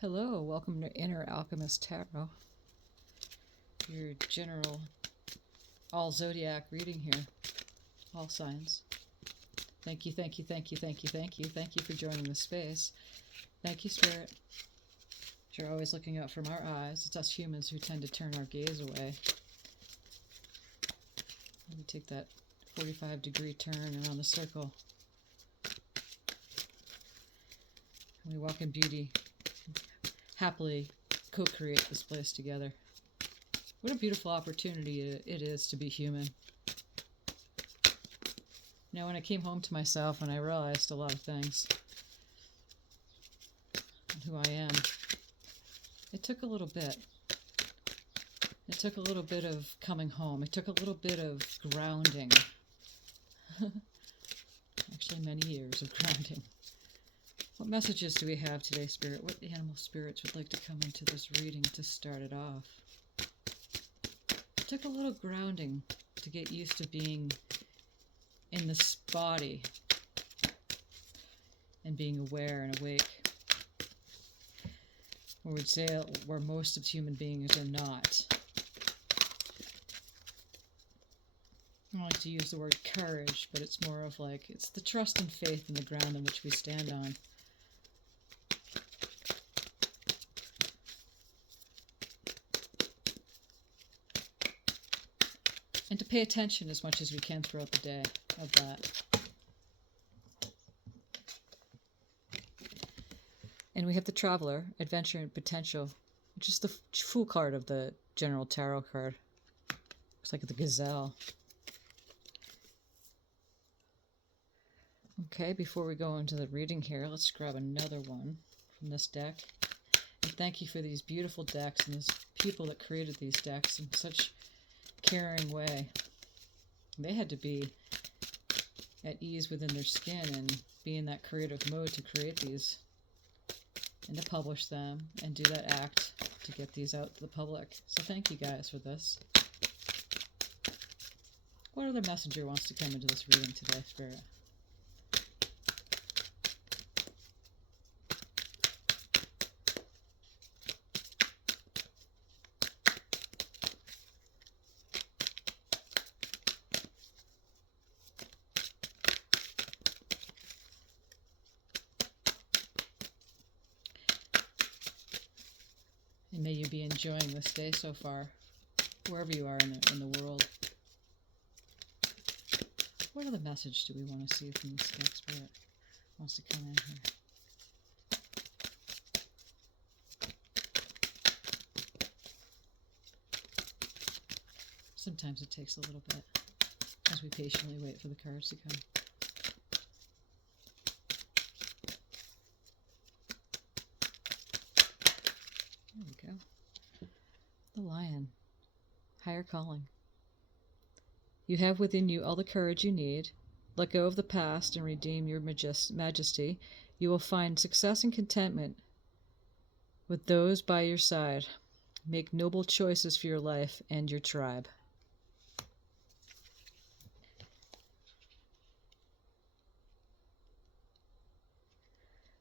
Hello, welcome to Inner Alchemist Tarot, your general all zodiac reading here, all signs. Thank you, thank you, thank you, thank you, thank you, thank you for joining the space. Thank you, Spirit. You're always looking out from our eyes. It's us humans who tend to turn our gaze away. Let me take that 45-degree turn around the circle. And we walk in beauty. Happily co-create this place together. What a beautiful opportunity it is to be human. You know, when I came home to myself and I realized a lot of things and who I am, it took a little bit. It took a little bit of coming home. It took a little bit of grounding. Actually, many years of grounding. What messages do we have today, Spirit? What animal spirits would like to come into this reading to start it off? It took a little grounding to get used to being in this body and being aware and awake. Or we'd say where most of human beings are not. I don't like to use the word courage, but it's more of like, it's the trust and faith in the ground on which we stand on. And to pay attention as much as we can throughout the day of that. And we have the Traveler, Adventure and Potential, which is the Fool card of the General Tarot card. Looks like the Gazelle. Okay, before we go into the reading here, let's grab another one from this deck. And thank you for these beautiful decks and these people that created these decks in such caring way. They had to be at ease within their skin and be in that creative mode to create these and to publish them and do that act to get these out to the public. So thank you guys for this. What other messenger wants to come into this reading today, Spirit? And may you be enjoying this day so far, wherever you are in the world. What other message do we want to see from this deck, Spirit wants to come in here? Sometimes it takes a little bit as we patiently wait for the cards to come. There we go. The Lion. Higher calling. You have within you all the courage you need. Let go of the past and redeem your majesty. You will find success and contentment with those by your side. Make noble choices for your life and your tribe.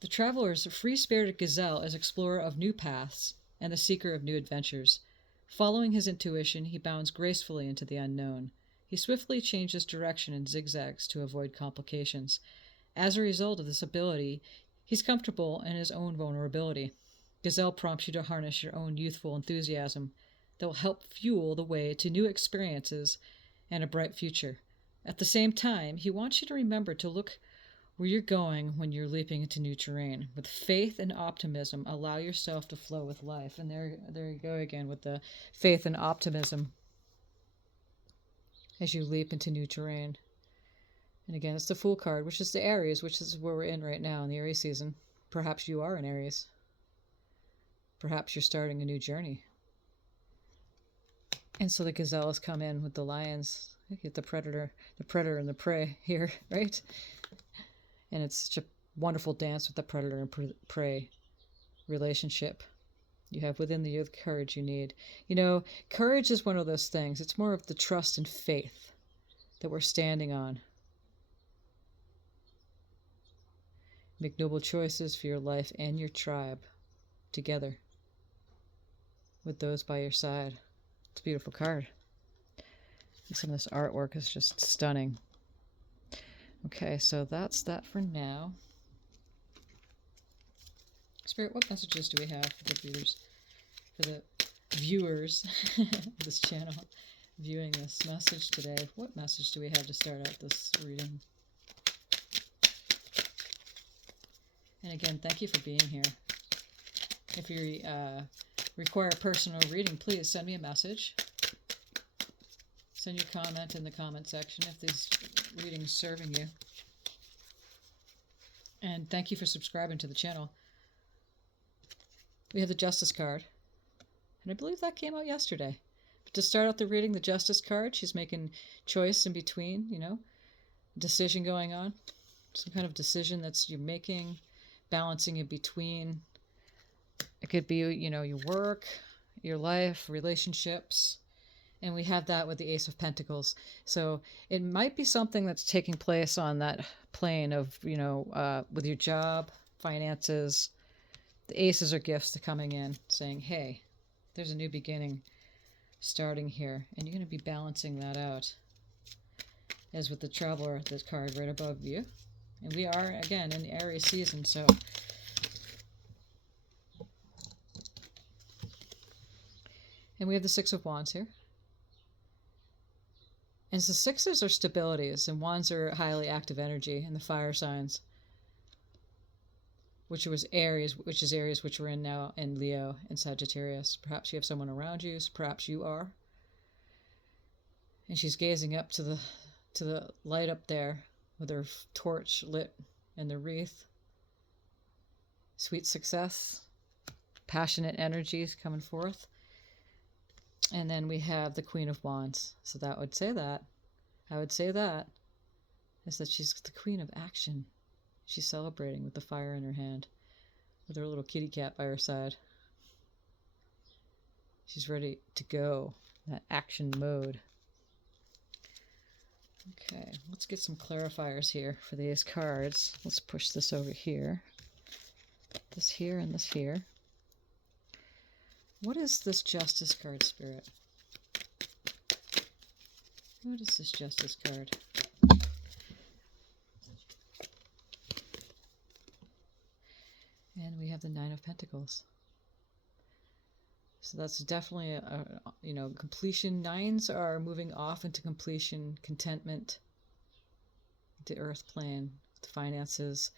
The Traveler is a free-spirited gazelle as explorer of new paths and the seeker of new adventures. Following his intuition, he bounds gracefully into the unknown. He swiftly changes direction and zigzags to avoid complications. As a result of this ability, he's comfortable in his own vulnerability. Gazelle prompts you to harness your own youthful enthusiasm that will help fuel the way to new experiences and a bright future. At the same time, he wants you to remember to look where you're going when you're leaping into new terrain. With faith and optimism, allow yourself to flow with life. And there you go again with the faith and optimism as you leap into new terrain. And again, it's the Fool card, which is the Aries, which is where we're in right now in the Aries season. Perhaps you are in Aries. Perhaps you're starting a new journey. And so the gazelles come in with the lions. You get the predator and the prey here, right? And it's such a wonderful dance with the predator and prey relationship. You have within you the courage you need. You know, courage is one of those things. It's more of the trust and faith that we're standing on. Make noble choices for your life and your tribe. together with those by your side. It's a beautiful card. Some of this artwork is just stunning. Okay, so that's that for now. Spirit, what messages do we have for the readers, for the viewers of this channel viewing this message today? What message do we have to start out this reading? And again, thank you for being here. If you require a personal reading, please send me a message. Send your comment in the comment section if this reading is serving you. And thank you for subscribing to the channel. We have the Justice card. And I believe that came out yesterday. But to start out the reading, the Justice card, she's making choice in between, you know, decision going on. Some kind of decision that's you're making, balancing in between. It could be, you know, your work, your life, relationships. And we have that with the Ace of Pentacles. So it might be something that's taking place on that plane of, you know, with your job, finances. The aces are gifts coming in saying, hey, there's a new beginning starting here. And you're going to be balancing that out. As with the Traveler, this card right above you. And we are, again, in the Aries season, so... And we have the Six of Wands here. And so sixes are stabilities, and wands are highly active energy, and the fire signs, which was Aries, which is Aries, which we're in now, in Leo and Sagittarius. Perhaps you have someone around you, perhaps you are. And she's gazing up to the light up there with her torch lit and the wreath. Sweet success, passionate energies coming forth. And then we have the Queen of Wands. So that would say that. I would say that is that she's the queen of action. She's celebrating with the fire in her hand, with her little kitty cat by her side. She's ready to go, that action mode. Okay, let's get some clarifiers here for these cards. Let's push this over here. This here and this here. What is this Justice card, Spirit? What is this Justice card? And we have the Nine of Pentacles. So that's definitely a you know, completion. Nines are moving off into completion, contentment, the earth plane, the finances.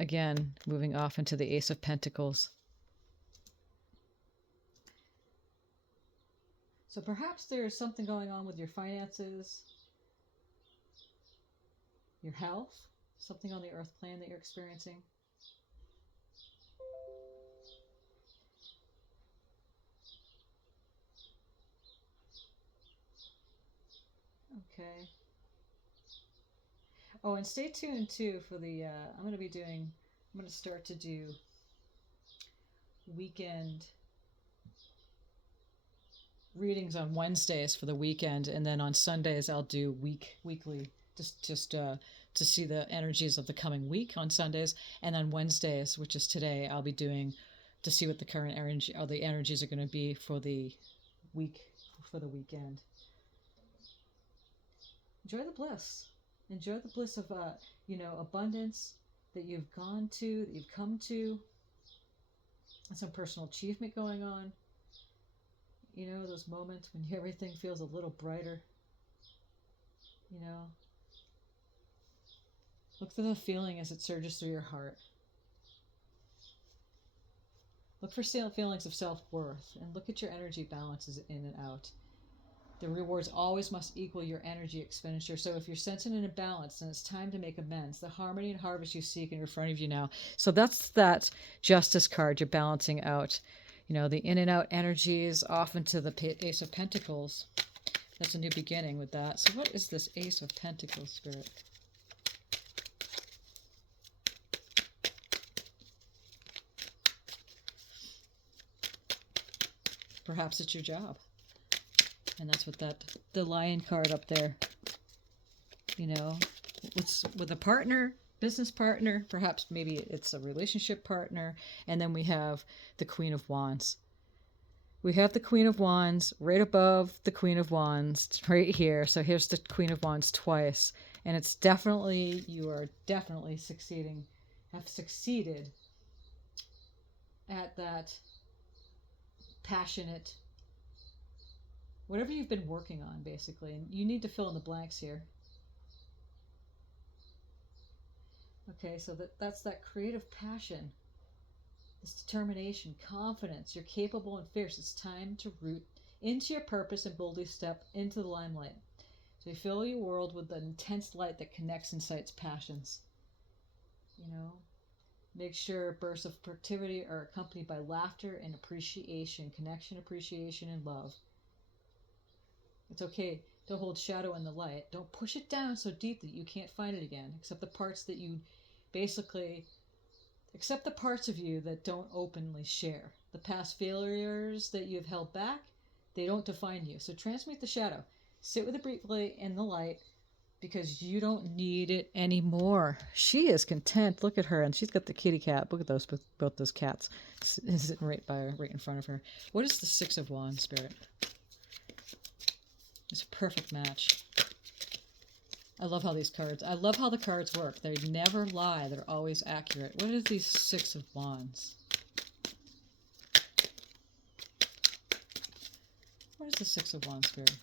Again, moving off into the Ace of Pentacles. So perhaps there's something going on with your finances, your health, something on the earth plane that you're experiencing. Okay. Oh, and stay tuned too for the, I'm going to start to do weekend readings on Wednesdays for the weekend, and then on Sundays I'll do weekly, just to see the energies of the coming week on Sundays, and on Wednesdays, which is today, I'll be doing to see what the current energy, or the energies are going to be for the week, for the weekend. Enjoy the bliss. Enjoy the bliss of you know, abundance that you've gone to, that you've come to, and some personal achievement going on. You know, those moments when everything feels a little brighter. You know, look for the feeling as it surges through your heart. Look for feelings of self-worth, and look at your energy balances in and out. The rewards always must equal your energy expenditure. So if you're sensing an imbalance, then it's time to make amends. The harmony and harvest you seek are in front of you now. So that's that Justice card. You're balancing out, you know, the in and out energies off into the Ace of Pentacles. That's a new beginning with that. So what is this Ace of Pentacles, Spirit? Perhaps it's your job. And that's what the Lion card up there, you know, with a partner, business partner, perhaps maybe it's a relationship partner, and then we have the Queen of Wands. We have the Queen of Wands right above the Queen of Wands right here. So here's the Queen of Wands twice. And it's definitely, you are definitely have succeeded at that passionate, whatever you've been working on, basically. And you need to fill in the blanks here. Okay, so that's that creative passion, this determination, confidence. You're capable and fierce. It's time to root into your purpose and boldly step into the limelight. So you fill your world with an intense light that connects and incites passions. You know, make sure bursts of productivity are accompanied by laughter and appreciation, connection, appreciation, and love. It's okay to hold shadow in the light. Don't push it down so deep that you can't find it again. Accept the parts that you basically accept the parts of you that don't openly share. The past failures that you've held back, they don't define you. So transmute the shadow. Sit with it briefly in the light because you don't need it anymore. She is content. Look at her, and she's got the kitty cat. Look at those, both those cats sitting right in front of her. What is the Six of Wands, Spirit? It's a perfect match. I love how these cards, I love how the cards work. They never lie. They're always accurate. What is these Six of Wands? What is the Six of Wands, Spirit?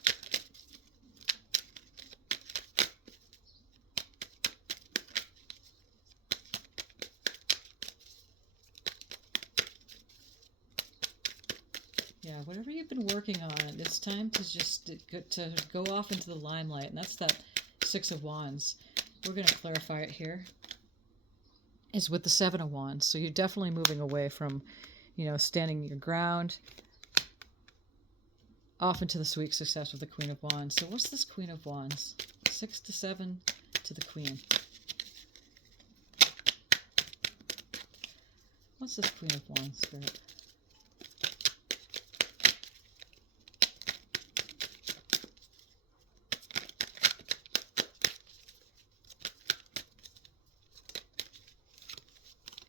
Yeah, whatever you've been working on, it's time to just to go off into the limelight. And that's that Six of Wands. We're going to clarify it here. Is with the Seven of Wands. So you're definitely moving away from, you know, standing your ground. Off into the sweet success with the Queen of Wands. So what's this Queen of Wands? 6 to 7 to the Queen. What's this Queen of Wands, Spirit?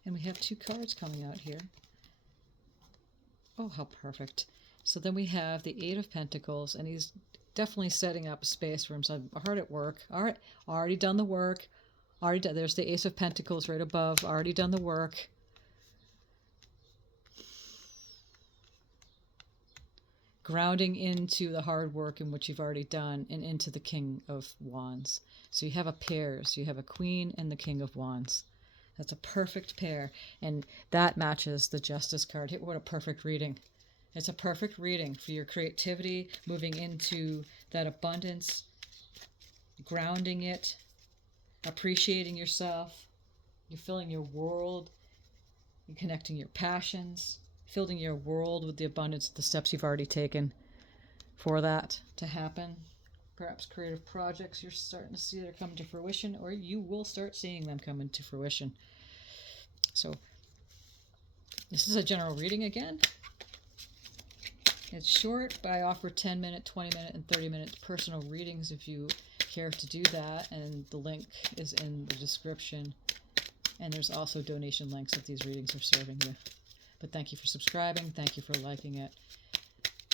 And we have two cards coming out here. Oh, how perfect. So then we have the Eight of Pentacles, and he's definitely setting up a space for himself. Hard at work. All right, already done the work. Already done. There's the Ace of Pentacles right above. Already done the work. Grounding into the hard work in which you've already done and into the King of Wands. So you have a pair. So you have a Queen and the King of Wands. That's a perfect pair. And that matches the Justice card. What a perfect reading. It's a perfect reading for your creativity, moving into that abundance, grounding it, appreciating yourself. You're filling your world. You're connecting your passions, filling your world with the abundance of the steps you've already taken for that to happen. Perhaps creative projects you're starting to see that are coming to fruition, or you will start seeing them come into fruition. So this is a general reading again. It's short, but I offer 10-minute, 20-minute, and 30-minute personal readings if you care to do that, and the link is in the description. And there's also donation links if these readings are serving you. But thank you for subscribing. Thank you for liking it.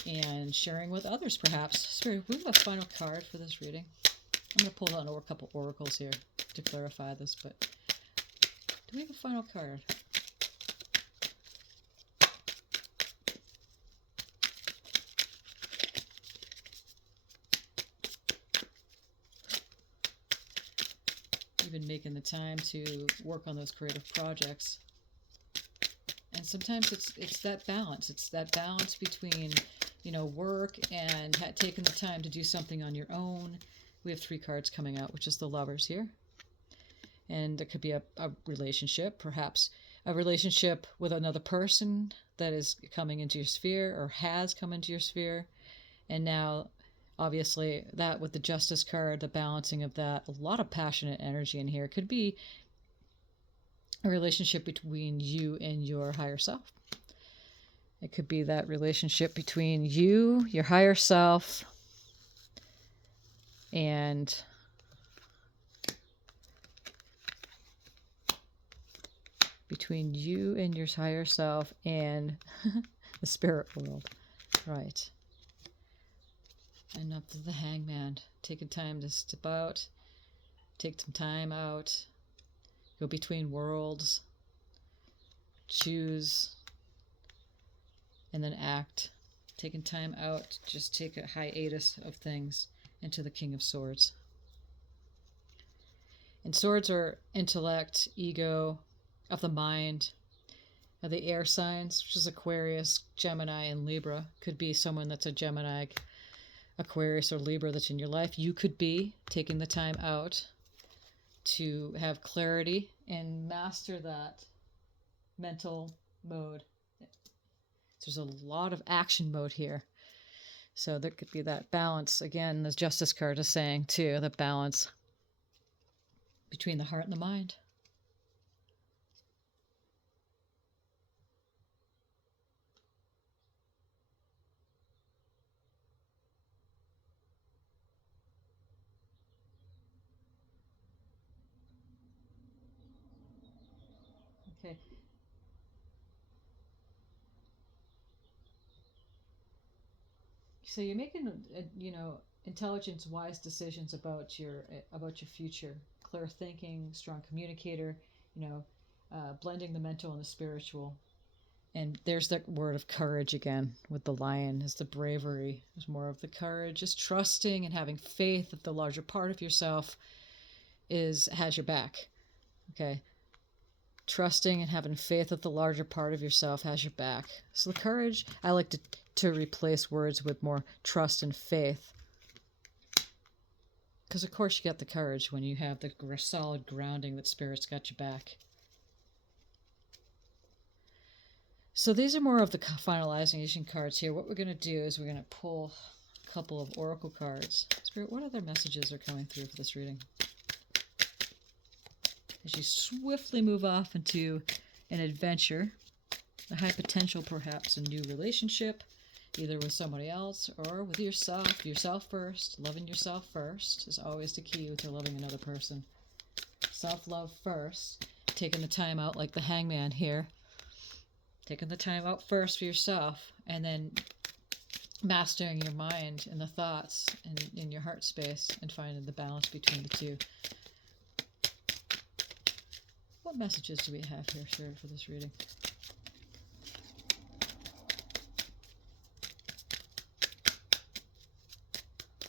And sharing with others, perhaps. Spirit, we have a final card for this reading. I'm going to pull out a couple oracles here to clarify this, but do we have a final card? You've been making the time to work on those creative projects. And sometimes it's that balance. It's that balance between, you know, work and taking the time to do something on your own. We have 3 cards coming out, which is the Lovers here. And it could be a relationship, perhaps a relationship with another person that is coming into your sphere or has come into your sphere. And now, obviously, that with the Justice card, the balancing of that, a lot of passionate energy in here. It could be a relationship between you and your higher self. It could be that relationship between you, your higher self, and between you and your higher self and the spirit world. Right. And up to the Hangman. Taking time to step out. Take some time out. Go between worlds. Choose. And then act. Taking time out. Just take a hiatus of things into the King of Swords. And swords are intellect, ego, of the mind, of the air signs, which is Aquarius, Gemini, and Libra. Could be someone that's a Gemini, Aquarius, or Libra that's in your life. You could be taking the time out to have clarity and master that mental mode. There's a lot of action mode here. So there could be that balance. Again, the Justice card is saying, too, the balance between the heart and the mind. Okay. So you're making, intelligence, wise decisions about your future. Clear thinking, strong communicator. Blending the mental and the spiritual. And there's that word of courage again with the lion. Is the bravery. There's more of the courage. Just trusting and having faith that the larger part of yourself has your back. Okay. Trusting and having faith that the larger part of yourself has your back. So the courage, I like to replace words with more trust and faith. Because of course you get the courage when you have the solid grounding that Spirit's got your back. So these are more of the finalization cards here. What we're going to do is we're going to pull a couple of oracle cards. Spirit, what other messages are coming through for this reading? As you swiftly move off into an adventure, a high potential perhaps a new relationship, either with somebody else or with yourself. Yourself first. Loving yourself first is always the key to loving another person. Self-love first. Taking the time out like the Hangman here. Taking the time out first for yourself, and then mastering your mind and the thoughts and in your heart space and finding the balance between the two. What messages do we have here, Spirit, for this reading?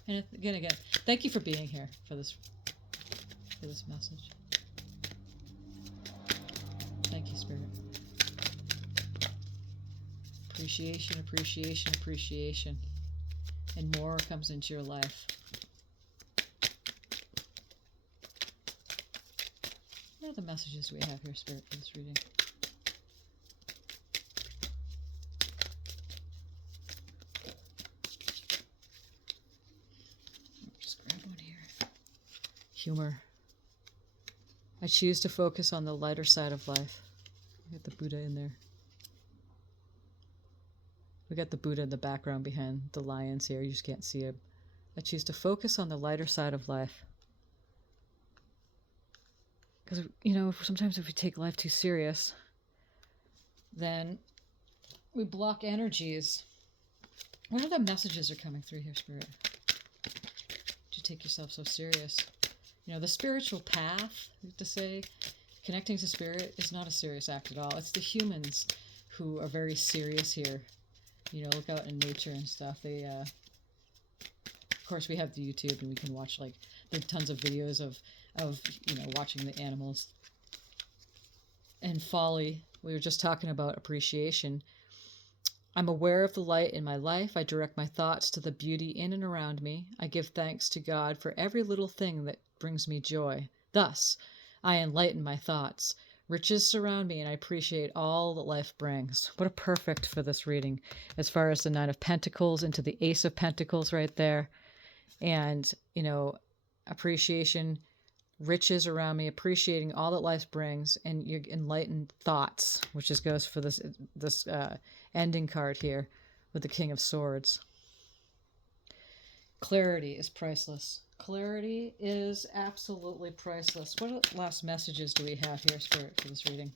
And again, thank you for being here for this message. Thank you, Spirit. Appreciation, appreciation, appreciation. And more comes into your life. What are the messages we have here, Spirit, for this reading? Just grab one here. Humor. I choose to focus on the lighter side of life. Get the Buddha in there. We got the Buddha in the background behind the lions here. You just can't see him. I choose to focus on the lighter side of life. Because, sometimes if we take life too serious, then we block energies. What other messages are coming through here, Spirit? You take yourself so serious. The spiritual path, to say, connecting to Spirit is not a serious act at all. It's the humans who are very serious here. Look out in nature and stuff. They, of course, we have the YouTube and we can watch there's tons of videos of watching the animals. And folly, we were just talking about appreciation. I'm aware of the light in my life. I direct my thoughts to the beauty in and around me. I give thanks to God for every little thing that brings me joy. Thus, I enlighten my thoughts. Riches surround me, and I appreciate all that life brings. What a perfect for this reading, as far as the Nine of Pentacles into the Ace of Pentacles right there. And, appreciation, riches around me, appreciating all that life brings, and your enlightened thoughts, which just goes for this ending card here with the King of Swords. Clarity is priceless. Clarity is absolutely priceless. What last messages do we have here, Spirit, for this reading?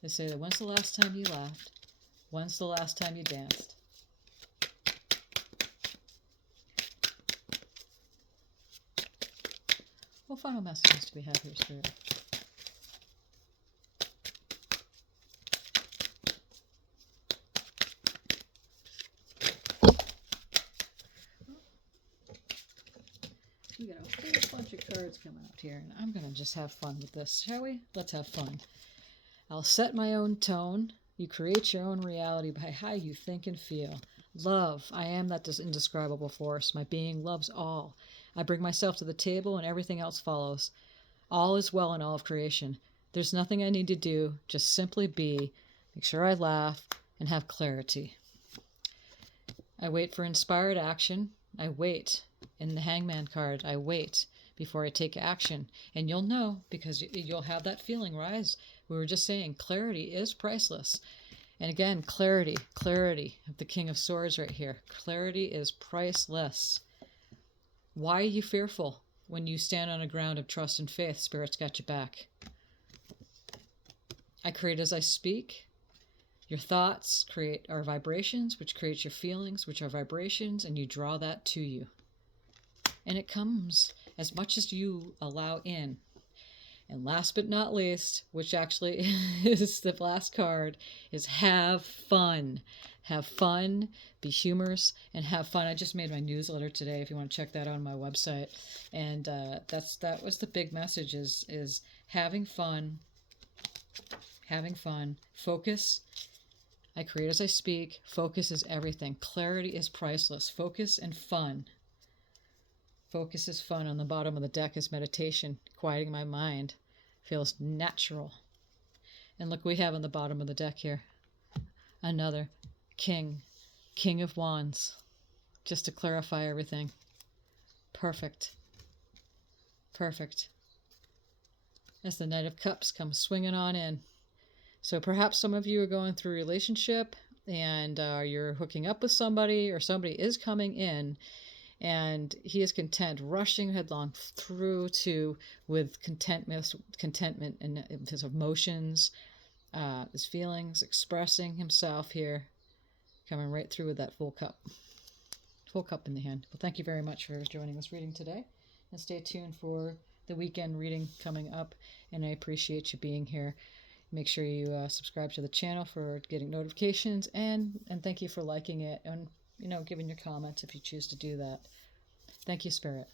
They say that when's the last time you laughed? When's the last time you danced? What final messages do we have here, Spirit? We got a whole bunch of cards coming out here, and I'm going to just have fun with this, shall we? Let's have fun. I'll set my own tone. You create your own reality by how you think and feel. Love. I am that indescribable force. My being loves all. I bring myself to the table and everything else follows. All is well in all of creation. There's nothing I need to do. Just simply be. Make sure I laugh and have clarity. I wait for inspired action. I wait. In the Hangman card, I wait before I take action. And you'll know, because you'll have that feeling rise. We were just saying clarity is priceless. And again, clarity of the King of Swords right here. Clarity is priceless. Why are you fearful? When you stand on a ground of trust and faith, Spirit's got your back. I create as I speak. Your thoughts are vibrations, which creates your feelings, which are vibrations, and you draw that to you. And it comes as much as you allow in. And last but not least, which actually is the last card, is have fun. Have fun, be humorous, and have fun. I just made my newsletter today, if you want to check that out on my website. And that was the big message, is having fun, focus. I create as I speak. Focus is everything. Clarity is priceless. Focus and fun. Focus is fun. On the bottom of the deck is meditation, quieting my mind. Feels natural. And look, we have on the bottom of the deck here another King of Wands, just to clarify everything. Perfect. As the Knight of Cups comes swinging on in. So perhaps some of you are going through a relationship and you're hooking up with somebody, or somebody is coming in and he is content, rushing headlong through with contentment and his emotions, his feelings, expressing himself here, coming right through with that full cup in the hand. Well, thank you very much for joining this reading today, and stay tuned for the weekend reading coming up, and I appreciate you being here. Make sure you subscribe to the channel for getting notifications, and thank you for liking it and giving your comments if you choose to do that. Thank you, Spirit.